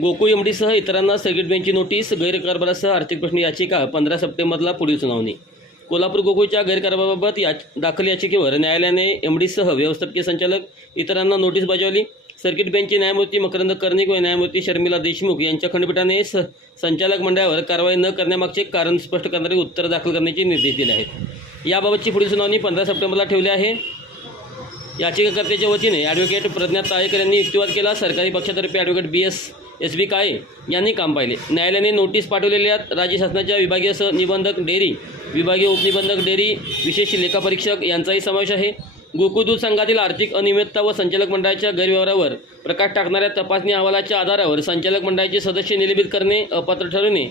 गोकुळ एमडीसह इतरांना circuit बेंचची notice, गैरकारभारासह आर्थिक प्रश्न याचिका 15 सप्टेंबरला पुढील सुनावणी. कोल्हापूर गोकुळच्या गैरकारभाराबाबत दाखल याचिकेवर न्यायालयाने एमडीसह व्यवस्थापकीय संचालक इतरांना नोटीस बजावली. सर्किट बेंचचे न्यायमूर्ती मकरंद कर्णिक व न्यायमूर्ती शर्मिला देशमुख यांच्या खंडपीठाने संचालक मंडळावर कारवाई न करण्यामागचे कारण स्पष्ट करणारे उत्तर दाखल करण्याचे निर्देश दिले आहेत. याबाबतची पुढील सुनावणी 15 सप्टेंबरला ठेवली आहे. याचिकाकर्त्याच्या वतीने ॲडव्होकेट प्रज्ञा ताळेकर यांनी युक्तिवाद केला. सरकारी पक्षातर्फे ॲडव्होकेट BS काळे यांनी काम पाहिले. न्यायालयाने नोटीस पाठवलेल्या राज्य शासनाच्या विभागीय निबंधक डेअरी, विभागीय उपनिबंधक डेअरी, विशेष लेखापरीक्षक यांचाही समावेश आहे. गोकुळ दूध संघातील आर्थिक अनियमितता व संचालक मंडळाच्या गैरव्यवहारावर प्रकाश टाकणाऱ्या तपासणी अहवालाच्या आधारावर संचालक मंडळाचे सदस्य निलंबित करणे, अपात्र ठरवणे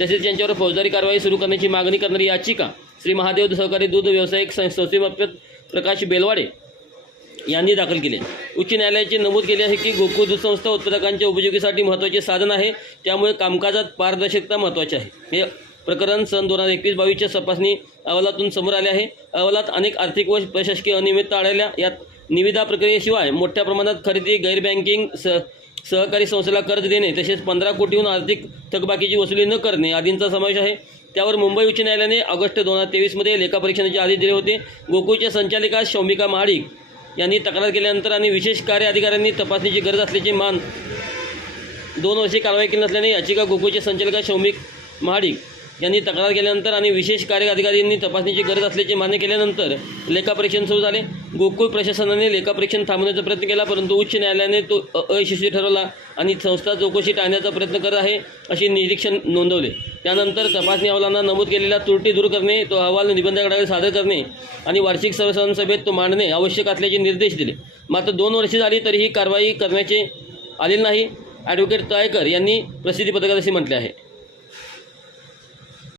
तसेच त्यांच्यावर फौजदारी कारवाई सुरू करण्याची मागणी करणारी याचिका श्री महादेव सहकारी दूध व्यावसायिक संस्थेमार्फत प्रकाश बेलवाडे यांनी दाखल केले. उच्च न्यायालयाचे नमूद केले आहे की गोकुळ दूध संस्था उत्पादकांच्या उपयोगितेसाठी महत्त्वाचे साधन आहे, त्यामुळे कामकाजात पारदर्शकता महत्त्वाची आहे. हे प्रकरण सन 2021-22च्या तपासणी अहवालातून समोर आले आहे. अहवालात अनेक आर्थिक व प्रशासकीय अनियमितता आढळल्या. यात निविदा प्रक्रियेशिवाय मोठ्या प्रमाणात खरेदी, गैरबँकिंग, सहकारी संस्थेला कर्ज देणे तसेच 15 कोटीहून आर्थिक थकबाकीची वसुली न करणे आदींचा समावेश आहे. त्यावर मुंबई उच्च न्यायालयाने ऑगस्ट 2023मध्ये लेखापरीक्षणाचे आदेश दिले होते. गोकुळच्या संचालिका शौमिका महाडिक यांनी तक्रार केल्यानंतर आणि विशेष कार्य अधिकाऱ्यांनी तपासणीची गरज असल्याचे 2 वर्षे कारवाई केली नसल्याने याचिका गोकुळचे संचालिका शौमिक महाडिक यांनी तक्रार केल्यानंतर आणि विशेष कार्य अधिकाऱ्यांनी तपासणीची गरज असल्याचे मान्य केल्यानंतर लेखापरीक्षण सुरू झाले. गोकुळ प्रशासनाने लेखापरीक्षण थांबवण्याचा प्रयत्न केला, परंतु उच्च न्यायालयाने तो अयशस्वी ठरवला आणि संस्था चौकशी टाळण्याचा प्रयत्न करत आहे अशी निरीक्षण नोंदवले. त्यानंतर तपासणी अहवालांना नमूद केलेल्या त्रुटी दूर करणे, तो अहवाल निबंधकाकडे सादर करणे आणि वार्षिक सर्वसाधारण सभेत तो मांडणे आवश्यक असल्याचे निर्देश दिले. मात्र 2 वर्षे झाली तरीही कारवाई करण्याचे आलेली नाही. ॲडव्होकेट ताळेकर यांनी प्रसिद्धी पत्रकात असे म्हटले आहे.